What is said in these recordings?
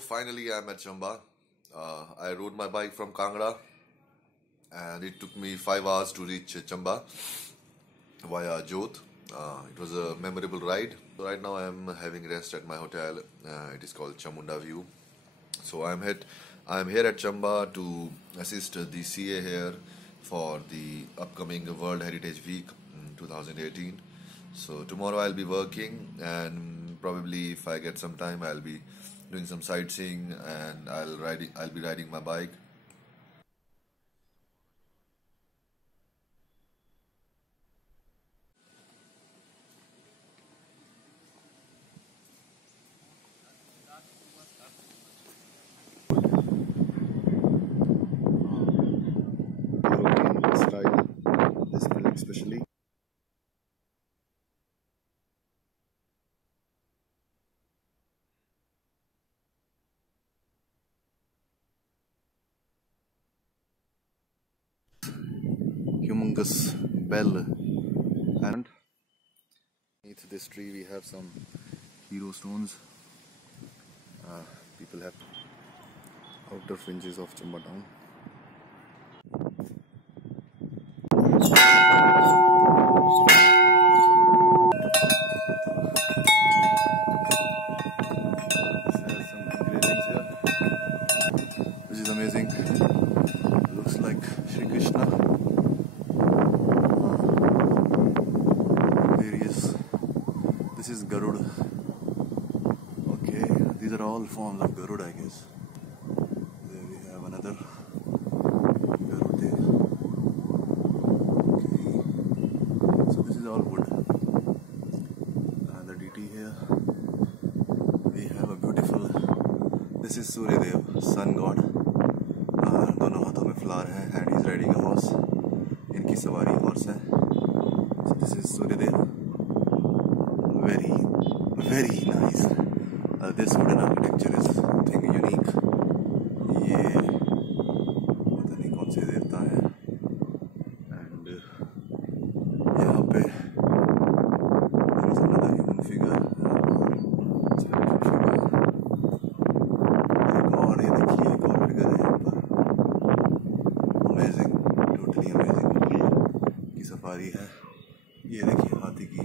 finally I'm at Chamba. I rode my bike from Kangra and it took me 5 hours to reach Chamba via Jodh. It was a memorable ride. So right now I'm having rest at my hotel. It is called Chamunda View. So I'm here at Chamba to assist the CA here for the upcoming World Heritage Week 2018. So tomorrow I'll be working, and probably if I get some time I'll be doing some sightseeing, and I'll be riding my bike. European style, this building especially. Humongous bell, and beneath this tree we have some hero stones. People have outer fringes of Chamba town. There's some engravings here, which is amazing. Looks like Shri Krishna. There he is. This is Garuda. Okay, these are all forms of Garuda, I guess. There we have another Garuda. Okay, so this is all wood. Another deity here. We have a beautiful. This is Surya Dev, sun god. दोनों हाथों में flower है, and he's riding a horse. इनकी सवारी horse है. So this is Surya Dev. Very nice. This wooden architecture is something unique. ये पता नहीं कौन से देवता है. And यहाँ पे there is another human figure. एक और ये देखिए, एक और figure है यहाँ पर. Amazing, totally amazing. की सफारी है. ये देखिए हाथी की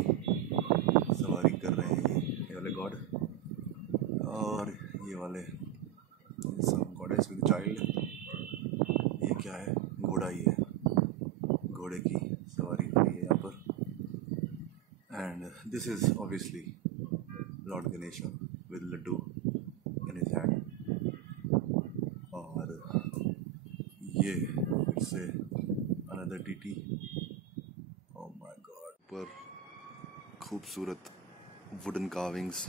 सवारी कर रहे हैं ये वाले गॉड, और ये वाले सम गॉडेस विद चाइल्ड. ये क्या है? घोड़ा ही है. घोड़े की सवारी हो रही है यहाँ पर. And this is obviously lord Ganesh with laddoo in his hand. और ये फिर से another deity. Oh my God. पर खूबसूरत वुडन कार्विंग्स,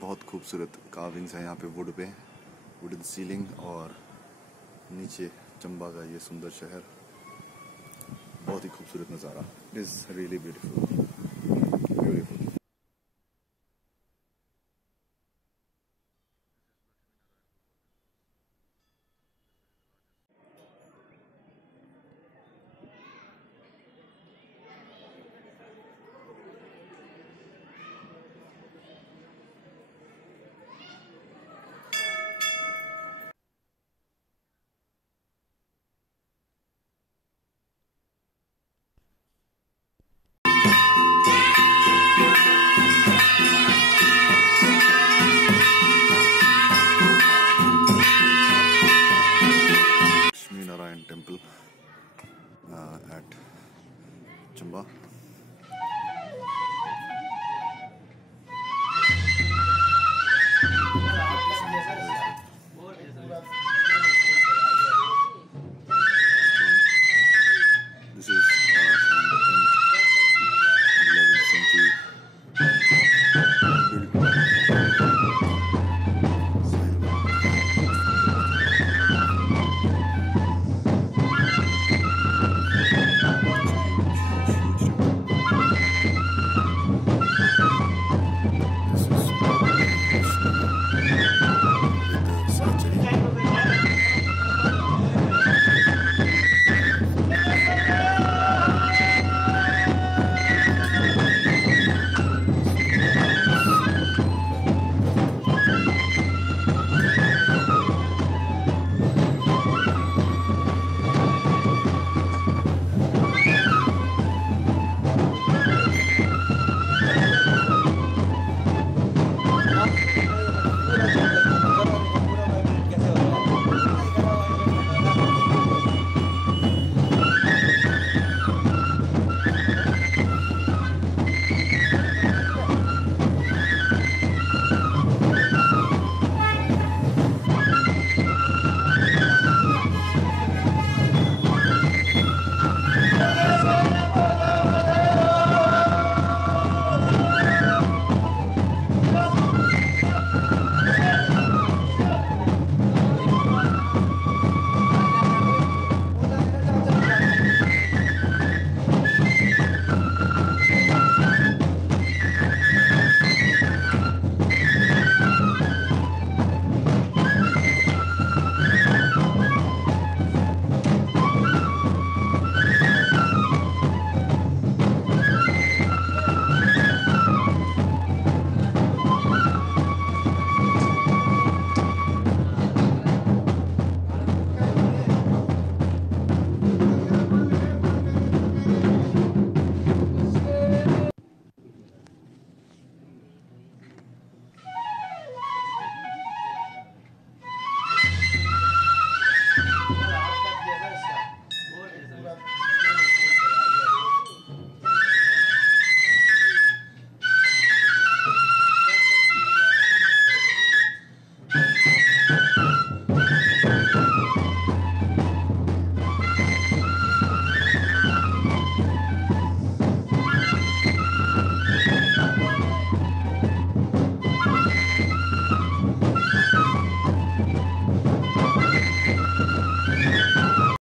बहुत खूबसूरत कार्विंग्स हैं यहाँ पे वुड पे. वुडन सीलिंग और नीचे चंबा का ये सुंदर शहर. बहुत ही खूबसूरत नज़ारा. It is really beautiful. Temple at Chamba.